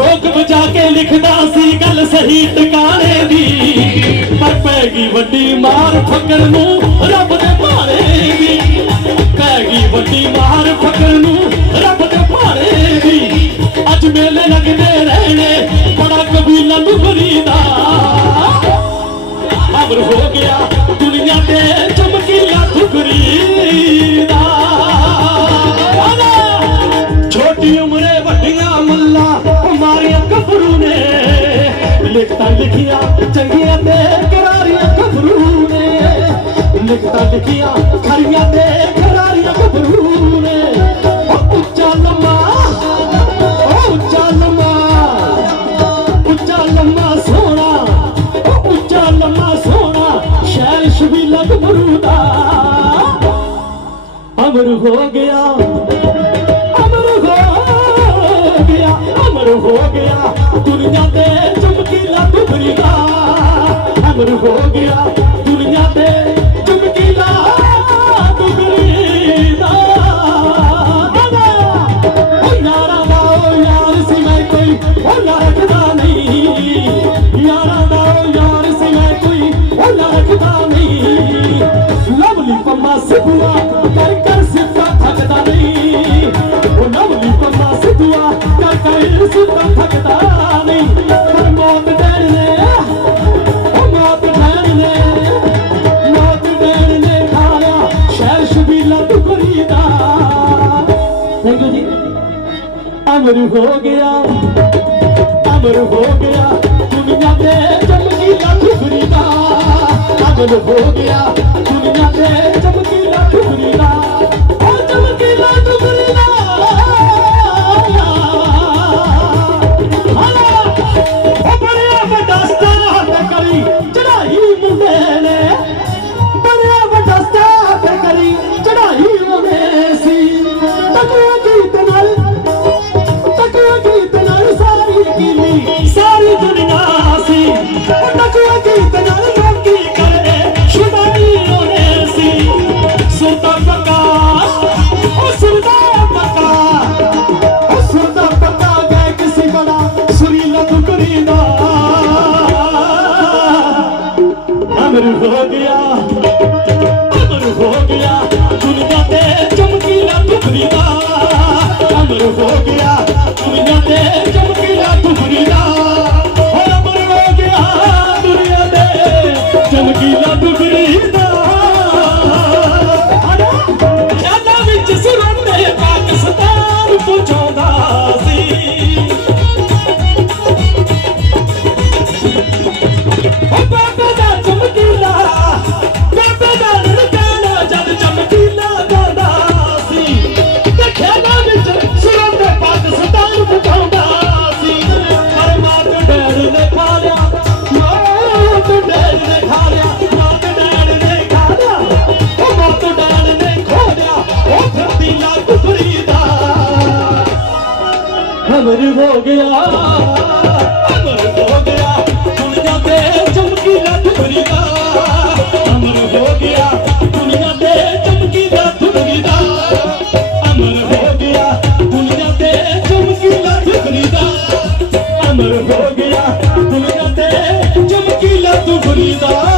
ਠੋਕ ਵਜਾ ਕੇ ਲਿਖਦਾ ਸੀ ਗੱਲ ਸਹੀ ਟਿਕਾਣੇ ਦੀ। ਪਰ ਪੈ ਗਈ ਵੱਡੀ ਮਾਰ ਫਕਰ ਨੂੰ ਰੱਬ ਦੇ ਭਾਰੇ ਦੀ। ਪੈ ਗਈ ਵੱਡੀ ਮਾਰ ਫਕਰ ਨੂੰ ਰੱਬ ਦੇ ਭਾਰੇ ਦੀ। ਅੱਜ ਮੇਲੇ ਲੱਗਦੇ ਰਹਿਣੇ, ਬੜਾ ਕਬੀਲਾ ਦੁਖਰੀ ਦਾ ਅਮਰ ਹੋ ਗਿਆ ਲਿਖਤਾਂ ਲਿਖੀਆਂ, ਚੰਗੀਆਂ ਤੇ ਕਰਾਰੀਆਂ ਗੱਭਰੂ ਨੇ। ਲਿਖਤਾਂ ਲਿਖੀਆਂ ਖਰੀਆਂ ਤੇ ਕਰਾਰੀਆਂ ਗੱਭਰੂ ਨੇ। ਉੱਚਾ ਲੰਮਾ ਉੱਚਾ ਲੰਮਾ ਉੱਚਾ ਲੰਮਾ ਸੋਹਣਾ ਉੱਚਾ ਲੰਮਾ ਸੋਹਣਾ ਸ਼ੈਲ ਸ਼ਬੀਲਾ ਗੱਭਰੂ ਦਾ। ਅਮਰ ਹੋ ਗਿਆ ਪੰਮਾ ਸਿੱਧੂਆ, ਕਰ ਕਰ ਸਿੱਧਾ ਥੱਕਦਾ ਨਹੀਂ। ਉਹ ਲਵਲੀ ਪੰਮਾ ਸਿੱਧੂਆ, ਕਰ ਕਰ ਸਿੱਧਾ ਥੱਕਦਾ ਨਹੀਂ। ਪਰ ਮੌਤ ਡੈਣ ਨੇ, ਉਹ ਮੌਤ ਡੈਣ ਨੇ। ਮੌਤ ਡੈਣ ਨੇ ਖਾ ਲਿਆ ਸ਼ਹਿਰ ਸ਼ਬੀਲਾ ਟੁਕਰੀ ਦਾ ਥੈਂਕ ਯੂ ਜੀ। ਅਮਰ ਹੋ ਗਿਆ, ਅਮਰ ਹੋ ਗਿਆ, ਦੁਨੀਆ ਤੇ ਚਮਕੀਲਾ ਠੁਕਰੀ ਦਾ ਅਮਰ ਹੋ ਗਿਆ, ਦੁਨੀਆ ਦੇ Come on. ਅਮਰ ਹੋ ਗਿਆ ਅਮਰ ਹੋ ਗਿਆ ਦੁਨੀਆ ਤੇ ਚਮਕੀ ਟੁਕੜੀ ਦਾ ਅਮਰ ਹੋ ਗਿਆ ਅਮਰ ਹੋ ਗਿਆ। ਅਮਰ ਹੋ ਗਿਆ। ਦੁਨੀਆ ਤੇ ਚਮਕੀ ਠੁਕਰੀ ਦਾ ਅਮਰ ਹੋ ਗਿਆ। ਦੁਨੀਆ ਤੇ ਚਮਕੀਲਾ ਠੁਕਰੀ ਦਾ ਅਮਰ ਹੋ ਗਿਆ। ਦੁਨੀਆ ਤੇ ਚਮਕੀ ਠੁਕਰੀ ਦਾ ਅਮਰ ਹੋ ਗਿਆ। ਦੁਨੀਆ ਤੇ ਚਮਕੀ ਠੁਕਰੀ ਦਾ